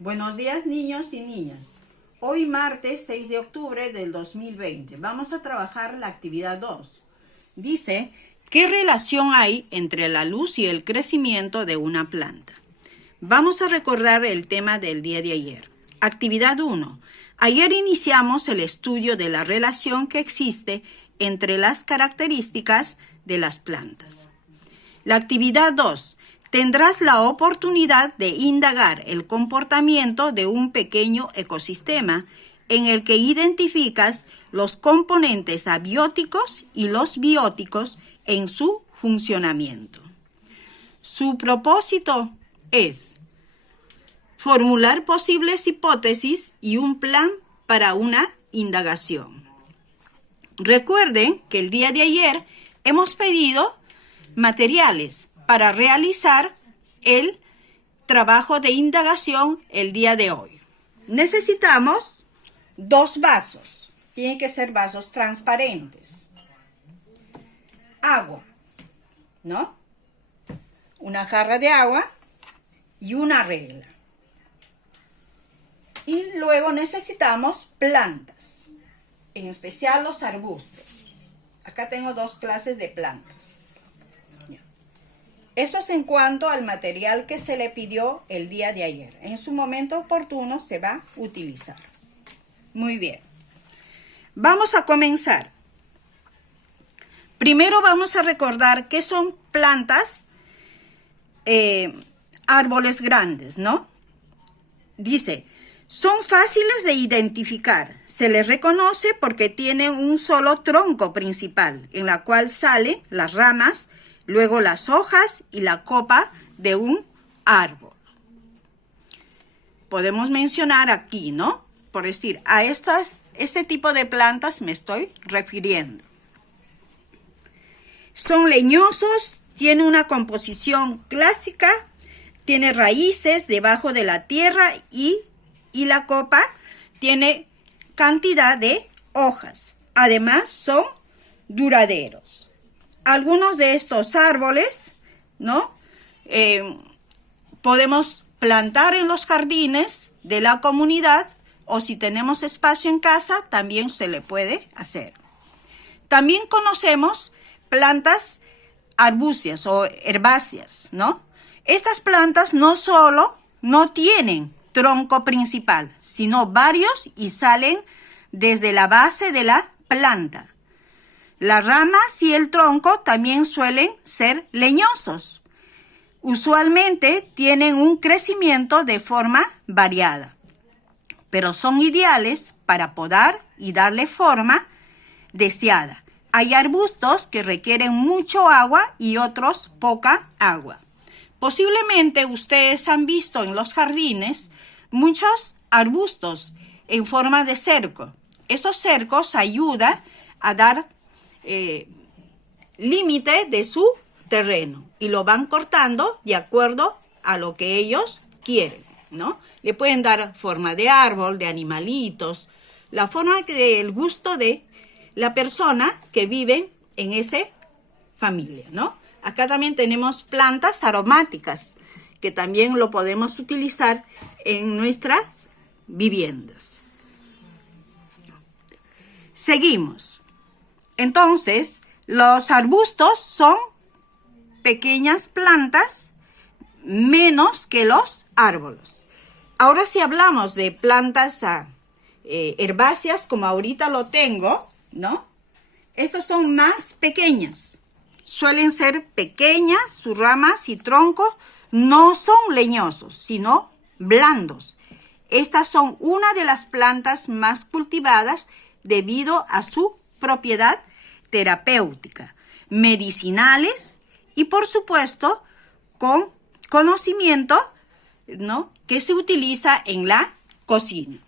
Buenos días, niños y niñas. Hoy martes 6 de octubre del 2020 vamos a trabajar la actividad 2. Dice, ¿qué relación hay entre la luz y el crecimiento de una planta? Vamos a recordar el tema del día de ayer. Actividad 1. Ayer iniciamos el estudio de la relación que existe entre las características de las plantas. La actividad 2. Tendrás la oportunidad de indagar el comportamiento de un pequeño ecosistema en el que identificas los componentes abióticos y los bióticos en su funcionamiento. Su propósito es formular posibles hipótesis y un plan para una indagación. Recuerden que el día de ayer hemos pedido materiales para realizar el trabajo de indagación el día de hoy. Necesitamos 2 vasos. Tienen que ser vasos transparentes. Agua, ¿no? Una jarra de agua y una regla. Y luego necesitamos plantas, en especial los arbustos. Acá tengo 2 clases de plantas. Eso es en cuanto al material que se le pidió el día de ayer. En su momento oportuno se va a utilizar. Muy bien. Vamos a comenzar. Primero vamos a recordar qué son plantas, árboles grandes, ¿no? Dice, son fáciles de identificar. Se les reconoce porque tienen un solo tronco principal, en la cual salen las ramas, luego las hojas y la copa de un árbol. Podemos mencionar aquí, ¿no? Por decir, a este tipo de plantas me estoy refiriendo. Son leñosos, tienen una composición clásica, tiene raíces debajo de la tierra y la copa tiene cantidad de hojas. Además, son duraderos. Algunos de estos árboles, ¿no? Podemos plantar en los jardines de la comunidad o si tenemos espacio en casa, también se le puede hacer. También conocemos plantas arbustíferas o herbáceas, ¿no? Estas plantas no solo no tienen tronco principal, sino varios y salen desde la base de la planta. Las ramas y el tronco también suelen ser leñosos. Usualmente tienen un crecimiento de forma variada, pero son ideales para podar y darle forma deseada. Hay arbustos que requieren mucho agua y otros poca agua. Posiblemente ustedes han visto en los jardines muchos arbustos en forma de cerco. Esos cercos ayudan a dar límite de su terreno y lo van cortando de acuerdo a lo que ellos quieren, ¿no? Le pueden dar forma de árbol, de animalitos, la forma del gusto de la persona que vive en esa familia, ¿no? Acá también tenemos plantas aromáticas que también lo podemos utilizar en nuestras viviendas. Seguimos. Entonces, los arbustos son pequeñas plantas menos que los árboles. Ahora si hablamos de plantas herbáceas, como ahorita lo tengo, ¿no? Estos son más pequeñas. Suelen ser pequeñas, sus ramas y troncos no son leñosos, sino blandos. Estas son una de las plantas más cultivadas debido a su propiedad terapéutica, medicinales y por supuesto con conocimiento, ¿no? Que se utiliza en la cocina.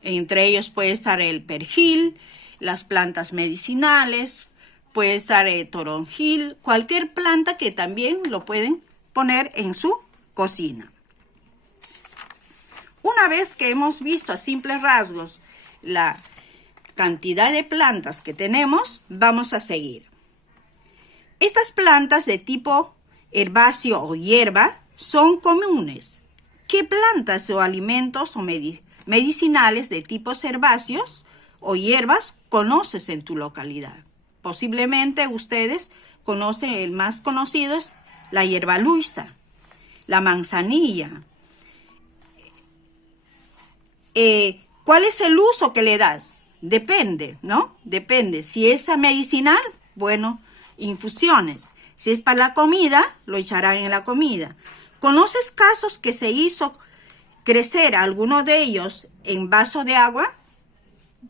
Entre ellos puede estar el perejil, las plantas medicinales, puede estar el toronjil, cualquier planta que también lo pueden poner en su cocina. Una vez que hemos visto a simples rasgos la cantidad de plantas que tenemos, vamos a seguir. Estas plantas de tipo herbáceo o hierba son comunes ¿Qué plantas o alimentos o medicinales de tipos herbáceos o hierbas conoces en tu localidad? Posiblemente ustedes conocen, el más conocido es la hierba luisa, la manzanilla. ¿Cuál es el uso que le das? Depende, ¿no? Depende. Si es medicinal, bueno, infusiones. Si es para la comida, lo echarán en la comida. ¿Conoces casos que se hizo crecer alguno de ellos en vaso de agua?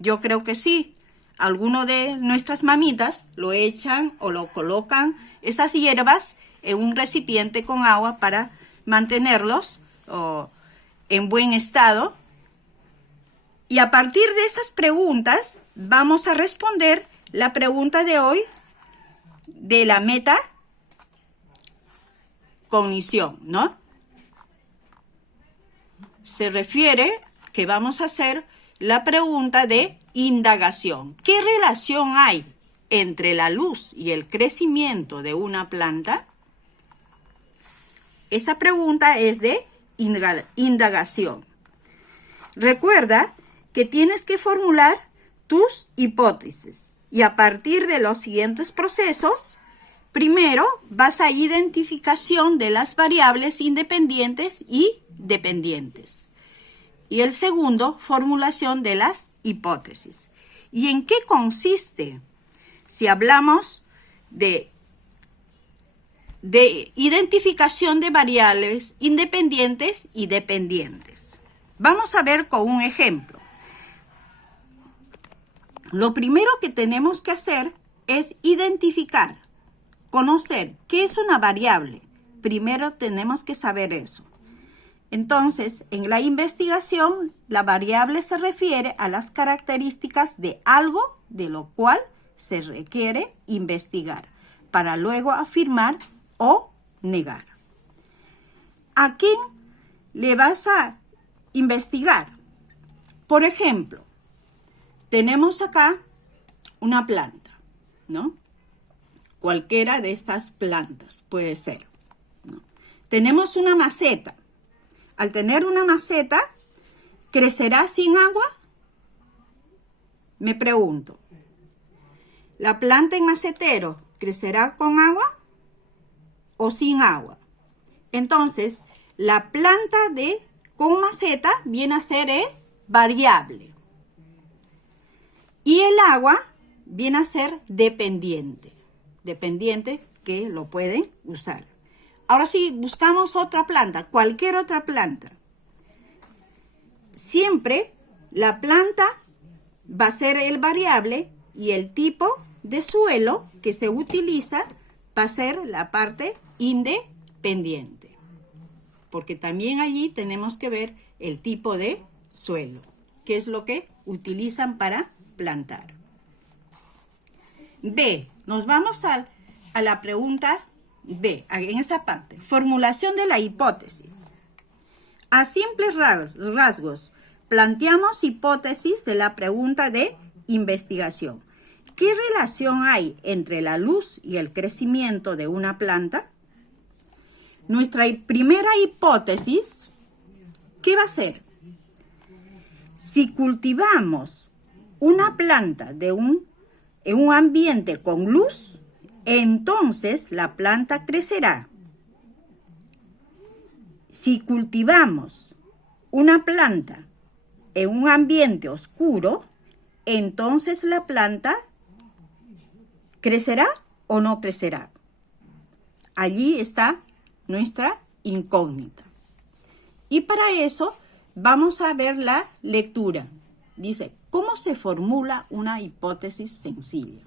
Yo creo que sí. Algunos de nuestras mamitas lo echan o lo colocan esas hierbas en un recipiente con agua para mantenerlos en buen estado. Y a partir de esas preguntas vamos a responder la pregunta de hoy de la metacognición, ¿no? Se refiere que vamos a hacer la pregunta de indagación. ¿Qué relación hay entre la luz y el crecimiento de una planta? Esa pregunta es de indagación. Recuerda que tienes que formular tus hipótesis y a partir de los siguientes procesos, primero vas a identificación de las variables independientes y dependientes. Y el segundo, formulación de las hipótesis. ¿Y en qué consiste? Si hablamos de identificación de variables independientes y dependientes. Vamos a ver con un ejemplo. Lo primero que tenemos que hacer es identificar, conocer qué es una variable. Primero tenemos que saber eso. Entonces, en la investigación, la variable se refiere a las características de algo de lo cual se requiere investigar para luego afirmar o negar. ¿A quién le vas a investigar? Por ejemplo, tenemos acá una planta, ¿no? Cualquiera de estas plantas puede ser, ¿no? Tenemos una maceta. Al tener una maceta, ¿crecerá sin agua? Me pregunto. ¿La planta en macetero crecerá con agua o sin agua? Entonces, la planta con maceta viene a ser variable. Y el agua viene a ser dependiente. Dependiente que lo pueden usar. Ahora sí, buscamos otra planta, cualquier otra planta. Siempre la planta va a ser el variable y el tipo de suelo que se utiliza va a ser la parte independiente. Porque también allí tenemos que ver el tipo de suelo, que es lo que utilizan para plantar. B, nos vamos a la pregunta B, en esta parte, formulación de la hipótesis. A simples rasgos, planteamos hipótesis de la pregunta de investigación. ¿Qué relación hay entre la luz y el crecimiento de una planta? Nuestra primera hipótesis, ¿qué va a ser? Si cultivamos una planta en un ambiente con luz, entonces la planta crecerá. Si cultivamos una planta en un ambiente oscuro, entonces la planta crecerá o no crecerá. Allí está nuestra incógnita. Y para eso vamos a ver la lectura. Dice, ¿cómo se formula una hipótesis sencilla?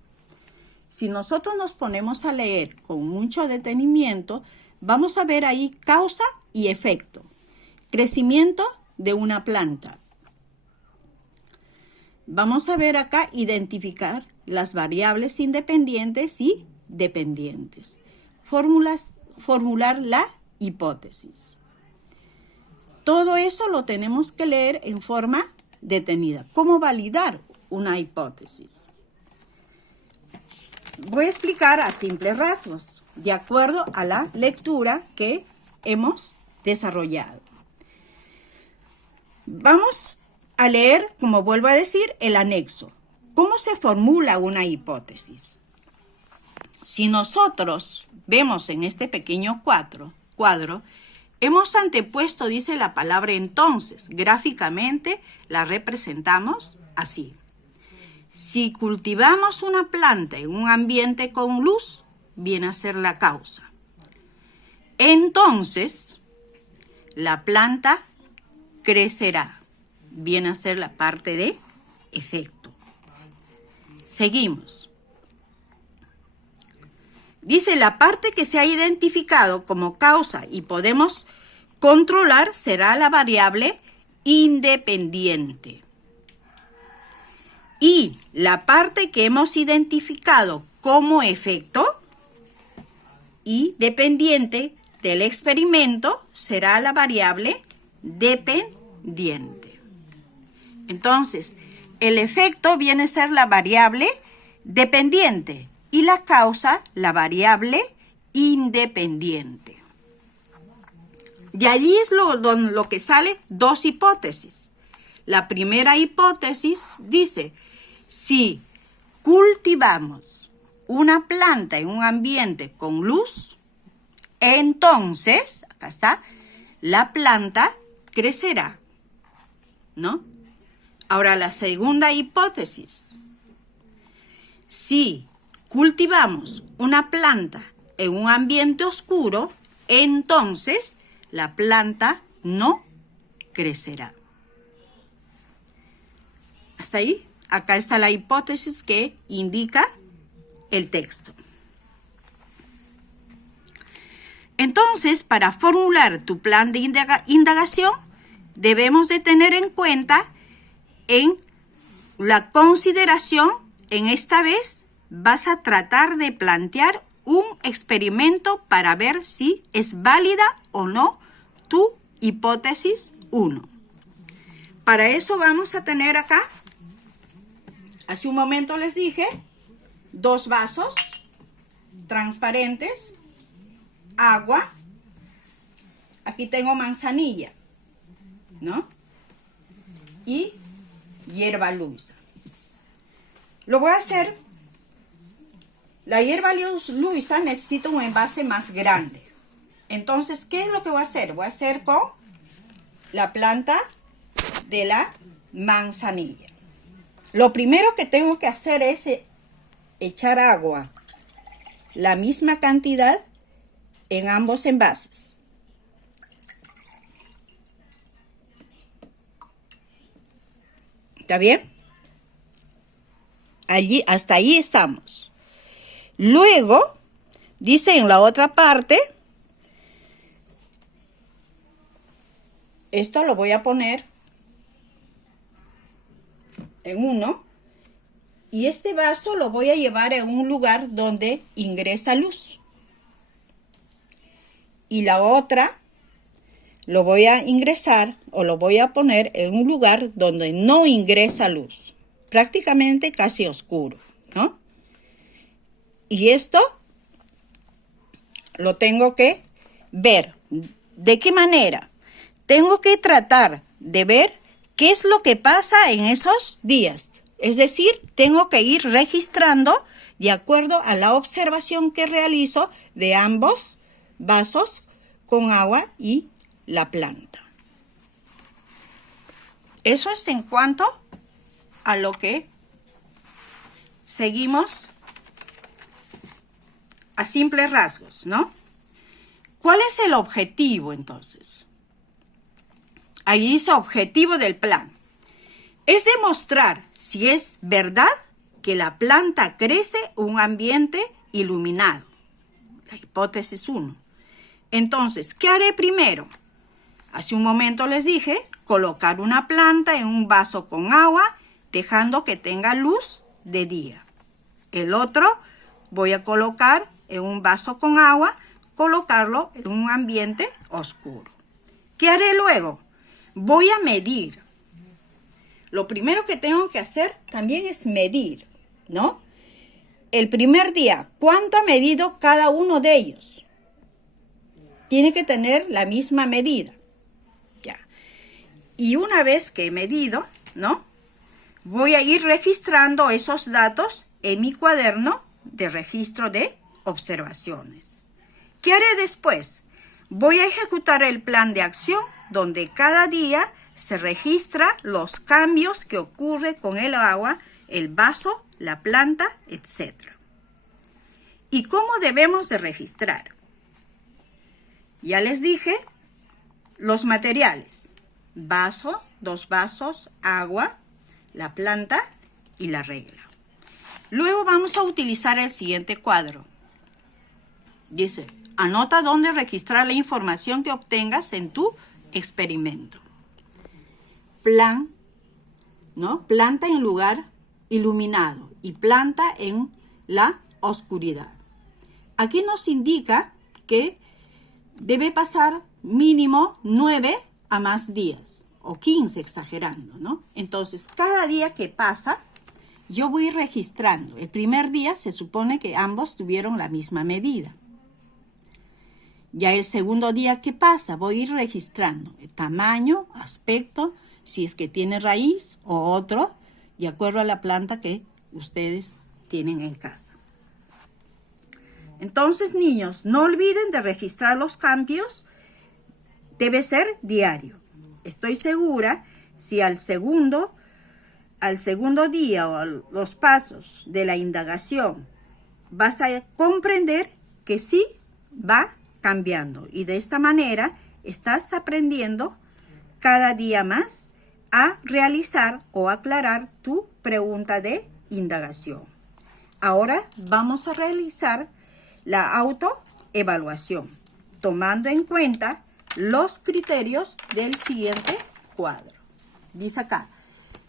Si nosotros nos ponemos a leer con mucho detenimiento, vamos a ver ahí causa y efecto. Crecimiento de una planta. Vamos a ver acá identificar las variables independientes y dependientes. Formular la hipótesis. Todo eso lo tenemos que leer en forma detenida. ¿Cómo validar una hipótesis? Voy a explicar a simples rasgos, de acuerdo a la lectura que hemos desarrollado. Vamos a leer, como vuelvo a decir, el anexo. ¿Cómo se formula una hipótesis? Si nosotros vemos en este pequeño cuadro, hemos antepuesto, dice la palabra entonces. Gráficamente la representamos así. Si cultivamos una planta en un ambiente con luz, viene a ser la causa. Entonces, la planta crecerá. Viene a ser la parte de efecto. Seguimos. Dice, la parte que se ha identificado como causa y podemos controlar será la variable independiente. Y la parte que hemos identificado como efecto y dependiente del experimento será la variable dependiente. Entonces, el efecto viene a ser la variable dependiente y la causa la variable independiente. De allí es lo que sale dos hipótesis. La primera hipótesis dice, si cultivamos una planta en un ambiente con luz, entonces, acá está, la planta crecerá, ¿no? Ahora, la segunda hipótesis. Si cultivamos una planta en un ambiente oscuro, entonces la planta no crecerá. ¿Hasta ahí? Acá está la hipótesis que indica el texto. Entonces, para formular tu plan de indagación, debemos de tener en cuenta en la consideración, en esta vez vas a tratar de plantear un experimento para ver si es válida o no tu hipótesis 1. Para eso vamos a tener acá, hace un momento les dije, 2 vasos transparentes, agua, aquí tengo manzanilla, ¿no? Y hierba luisa. Lo voy a hacer, la hierba luisa necesita un envase más grande. Entonces, ¿qué es lo que voy a hacer? Voy a hacer con la planta de la manzanilla. Lo primero que tengo que hacer es echar agua, la misma cantidad en ambos envases. ¿Está bien? Allí, hasta ahí estamos. Luego, dice en la otra parte, esto lo voy a poner en uno y este vaso lo voy a llevar a un lugar donde ingresa luz. Y la otra lo voy a ingresar o lo voy a poner en un lugar donde no ingresa luz, prácticamente casi oscuro, ¿no? Y esto lo tengo que ver. ¿De qué manera? Tengo que tratar de ver qué es lo que pasa en esos días. Es decir, tengo que ir registrando de acuerdo a la observación que realizo de ambos vasos con agua y la planta. Eso es en cuanto a lo que seguimos a simples rasgos, ¿no? ¿Cuál es el objetivo entonces? Ahí dice objetivo del plan. Es demostrar si es verdad que la planta crece en un ambiente iluminado. La hipótesis 1. Entonces, ¿qué haré primero? Hace un momento les dije, colocar una planta en un vaso con agua, dejando que tenga luz de día. El otro voy a colocar en un vaso con agua, colocarlo en un ambiente oscuro. ¿Qué haré luego? Voy a medir. Lo primero que tengo que hacer también es medir, ¿no? El primer día, ¿cuánto ha medido cada uno de ellos? Tiene que tener la misma medida. Ya. Y una vez que he medido, ¿no? Voy a ir registrando esos datos en mi cuaderno de registro de observaciones. ¿Qué haré después? Voy a ejecutar el plan de acción donde cada día se registra los cambios que ocurren con el agua, el vaso, la planta, etc. ¿Y cómo debemos de registrar? Ya les dije los materiales: vaso, 2 vasos, agua, la planta y la regla. Luego vamos a utilizar el siguiente cuadro. Dice, anota dónde registrar la información que obtengas en tu experimento. Plan, ¿no? Planta en lugar iluminado y planta en la oscuridad. Aquí nos indica que debe pasar mínimo 9 a más días, o 15 exagerando, ¿no? Entonces, cada día que pasa, yo voy registrando. El primer día se supone que ambos tuvieron la misma medida. Ya el segundo día que pasa, voy a ir registrando el tamaño, aspecto, si es que tiene raíz o otro, de acuerdo a la planta que ustedes tienen en casa. Entonces, niños, no olviden de registrar los cambios. Debe ser diario. Estoy segura si al segundo día o a los pasos de la indagación vas a comprender que sí va cambiando. Y de esta manera estás aprendiendo cada día más a realizar o aclarar tu pregunta de indagación. Ahora vamos a realizar la autoevaluación, tomando en cuenta los criterios del siguiente cuadro. Dice acá,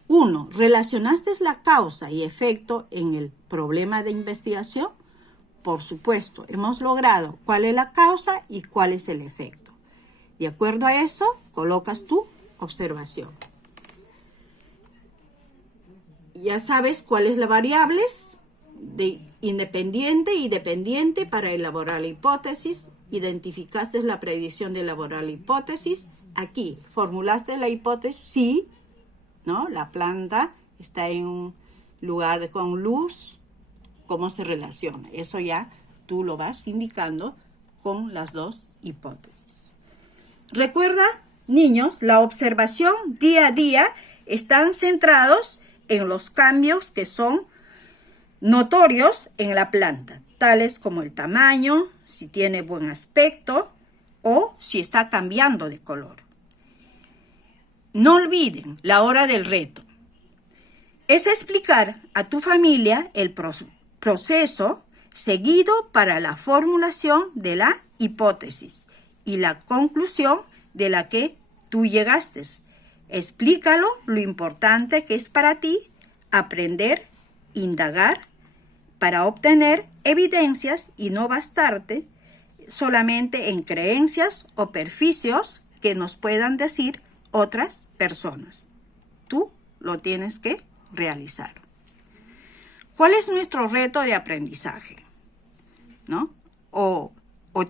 1. ¿Relacionaste la causa y efecto en el problema de investigación? Por supuesto, hemos logrado cuál es la causa y cuál es el efecto. De acuerdo a eso, colocas tu observación. Ya sabes cuáles las variables de independiente y dependiente para elaborar la hipótesis. Identificaste la predicción de elaborar la hipótesis. Aquí, formulaste la hipótesis, sí, ¿no? La planta está en un lugar con luz, ¿cómo se relaciona? Eso ya tú lo vas indicando con las dos hipótesis. Recuerda, niños, la observación día a día están centrados en los cambios que son notorios en la planta, tales como el tamaño, si tiene buen aspecto o si está cambiando de color. No olviden la hora del reto. Es explicar a tu familia el proceso seguido para la formulación de la hipótesis y la conclusión de la que tú llegaste. Explícalo lo importante que es para ti aprender, indagar, para obtener evidencias y no bastarte solamente en creencias o perjuicios que nos puedan decir otras personas. Tú lo tienes que realizar. ¿Cuál es nuestro reto de aprendizaje? ¿No? O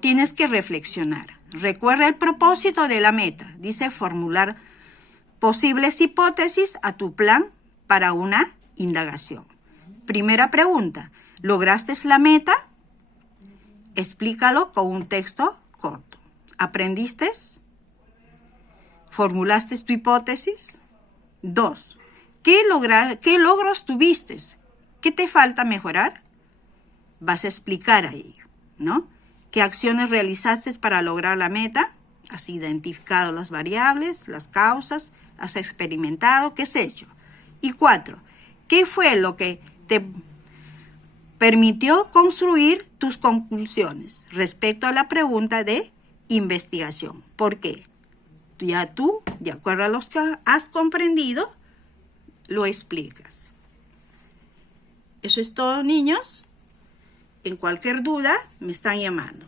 tienes que reflexionar. Recuerda el propósito de la meta. Dice formular posibles hipótesis a tu plan para una indagación. Primera pregunta. ¿Lograste la meta? Explícalo con un texto corto. ¿Aprendiste? ¿Formulaste tu hipótesis? 2. ¿Qué logros tuviste? ¿Qué te falta mejorar? Vas a explicar ahí, ¿no? ¿Qué acciones realizaste para lograr la meta? ¿Has identificado las variables, las causas? ¿Has experimentado? ¿Qué has hecho? Y 4. ¿Qué fue lo que te permitió construir tus conclusiones respecto a la pregunta de investigación? ¿Por qué? Ya tú, de acuerdo a los que has comprendido, lo explicas. Eso es todo, niños. En cualquier duda, me están llamando.